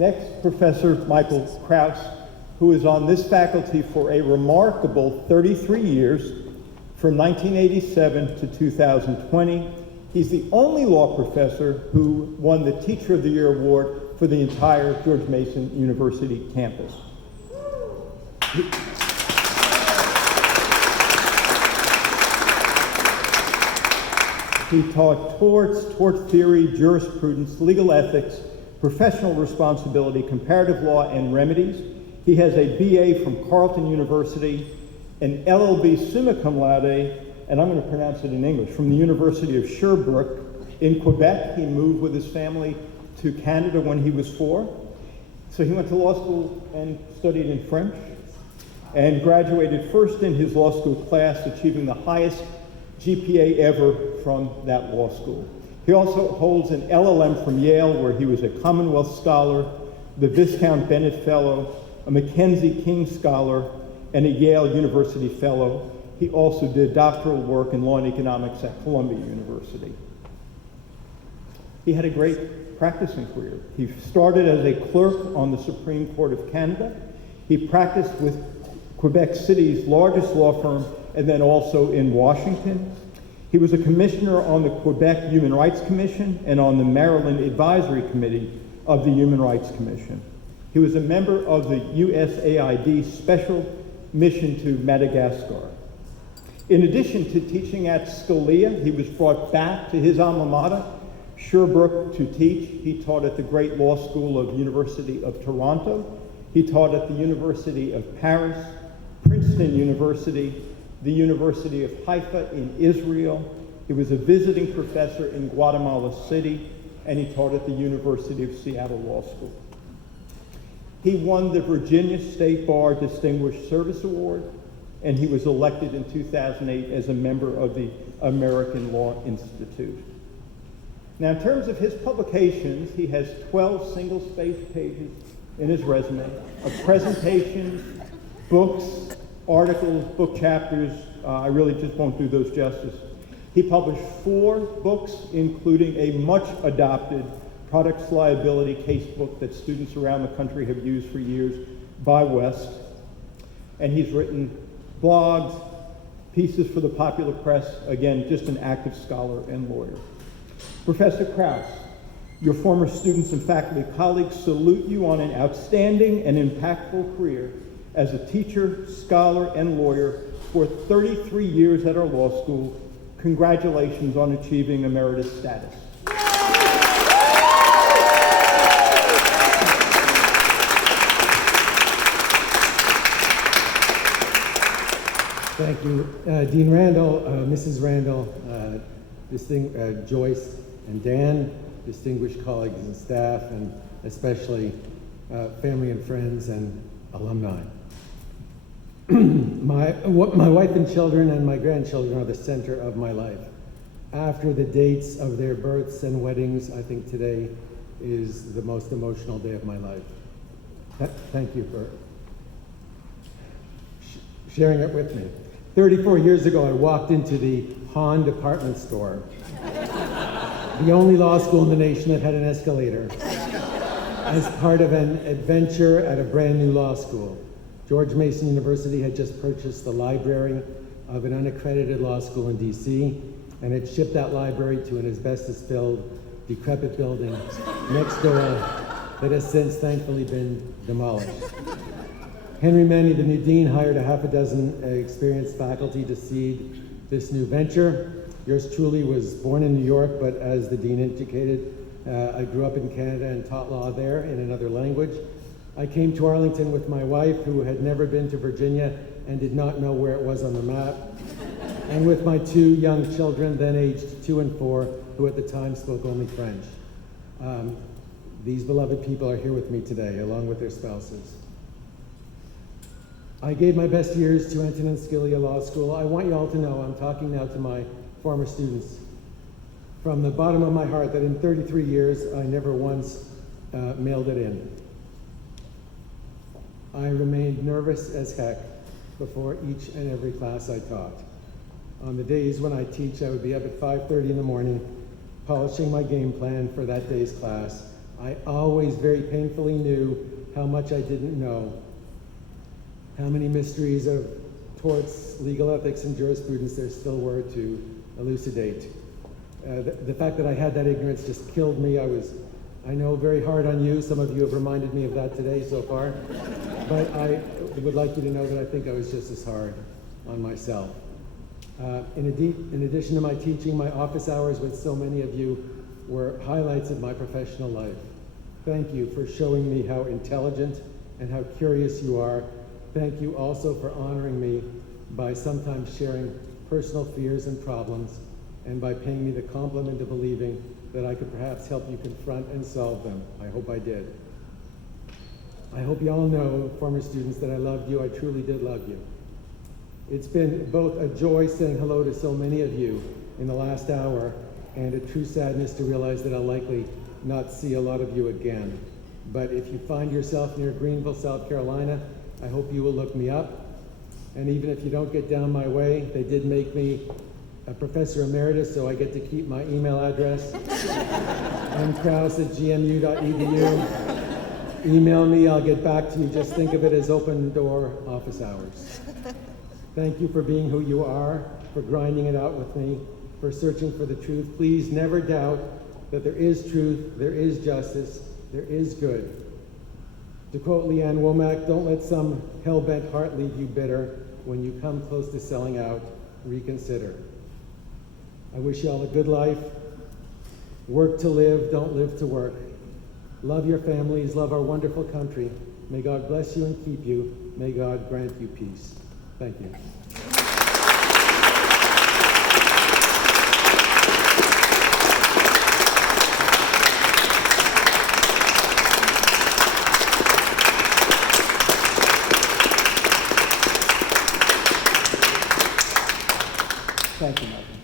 Next, Professor Michael Krauss, who is on this faculty for a remarkable 33 years, from 1987 to 2020. He's the only law professor who won the Teacher of the Year award for the entire George Mason University campus. He taught tort theory, jurisprudence, legal ethics, professional responsibility, comparative law, and remedies. He has a BA from Carleton University, an LLB summa cum laude, and I'm going to pronounce it in English, from the University of Sherbrooke in Quebec. He moved with his family to Canada when he was 4. So he went to law school and studied in French and graduated first in his law school class, achieving the highest GPA ever from that law school. He also holds an LLM from Yale, where he was a Commonwealth Scholar, the Viscount Bennett Fellow, a Mackenzie King Scholar, and a Yale University Fellow. He also did doctoral work in law and economics at Columbia University. He had a great practicing career. He started as a clerk on the Supreme Court of Canada. He practiced with Quebec City's largest law firm, and then also in Washington. He was a commissioner on the Quebec Human Rights Commission and on the Maryland Advisory Committee of the Human Rights Commission. He was a member of the USAID Special Mission to Madagascar. In addition to teaching at Scalia, he was brought back to his alma mater, Sherbrooke, to teach. He taught at the Great Law School of University of Toronto. He taught at the University of Paris, Princeton University, the University of Haifa in Israel. He was a visiting professor in Guatemala City, and he taught at the University of Seattle Law School. He won the Virginia State Bar Distinguished Service Award, and he was elected in 2008 as a member of the American Law Institute. Now, in terms of his publications, he has 12 single-spaced pages in his resume of presentations, books, articles, book chapters. I really just won't do those justice. He published 4 books, including a much-adopted products liability case book that students around the country have used for years, by West. And he's written blogs, pieces for the popular press, again, just an active scholar and lawyer. Professor Krauss, your former students and faculty colleagues salute you on an outstanding and impactful career as a teacher, scholar, and lawyer for 33 years at our law school. Congratulations on achieving emeritus status. Thank you, Dean Randall, Mrs. Randall, Joyce and Dan, distinguished colleagues and staff, and especially family and friends and alumni. My wife and children and my grandchildren are the center of my life. After the dates of their births and weddings, I think today is the most emotional day of my life. Thank you for sharing it with me. 34 years ago, I walked into the Han department store, the only law school in the nation that had an escalator, as part of an adventure at a brand new law school. George Mason University had just purchased the library of an unaccredited law school in DC, and had shipped that library to an asbestos-filled, decrepit building next door that has since thankfully been demolished. Henry Manny, the new dean, hired a half a dozen experienced faculty to seed this new venture. Yours truly was born in New York, but as the dean indicated, I grew up in Canada and taught law there in another language. I came to Arlington with my wife, who had never been to Virginia and did not know where it was on the map, and with my 2 young children, then aged 2 and 4, who at the time spoke only French. These beloved people are here with me today, along with their spouses. I gave my best years to Antonin Scalia Law School. I want you all to know, I'm talking now to my former students, from the bottom of my heart, that in 33 years, I never once mailed it in. I remained nervous as heck before each and every class I taught. On the days when I teach, I would be up at 5:30 in the morning, polishing my game plan for that day's class. I always very painfully knew how much I didn't know, how many mysteries of torts, legal ethics, and jurisprudence there still were to elucidate. The fact that I had that ignorance just killed me. I know, very hard on you. Some of you have reminded me of that today so far. But I would like you to know that I think I was just as hard on myself. In addition to my teaching, my office hours with so many of you were highlights of my professional life. Thank you for showing me how intelligent and how curious you are. Thank you also for honoring me by sometimes sharing personal fears and problems, and by paying me the compliment of believing that I could perhaps help you confront and solve them. I hope I did. I hope you all know, former students, that I loved you. I truly did love you. It's been both a joy saying hello to so many of you in the last hour, and a true sadness to realize that I'll likely not see a lot of you again. But if you find yourself near Greenville, South Carolina, I hope you will look me up. And even if you don't get down my way, they did make me a professor emeritus, so I get to keep my email address. mkraus@gmu.edu. Email me, I'll get back to you. Just think of it as open door office hours. Thank you for being who you are, for grinding it out with me, for searching for the truth. Please never doubt that there is truth, there is justice, there is good. To quote Leanne Womack, don't let some hell-bent heart leave you bitter. When you come close to selling out, reconsider. I wish you all a good life. Work to live, don't live to work. Love your families, love our wonderful country. May God bless you and keep you. May God grant you peace. Thank you. Thank you, Michael.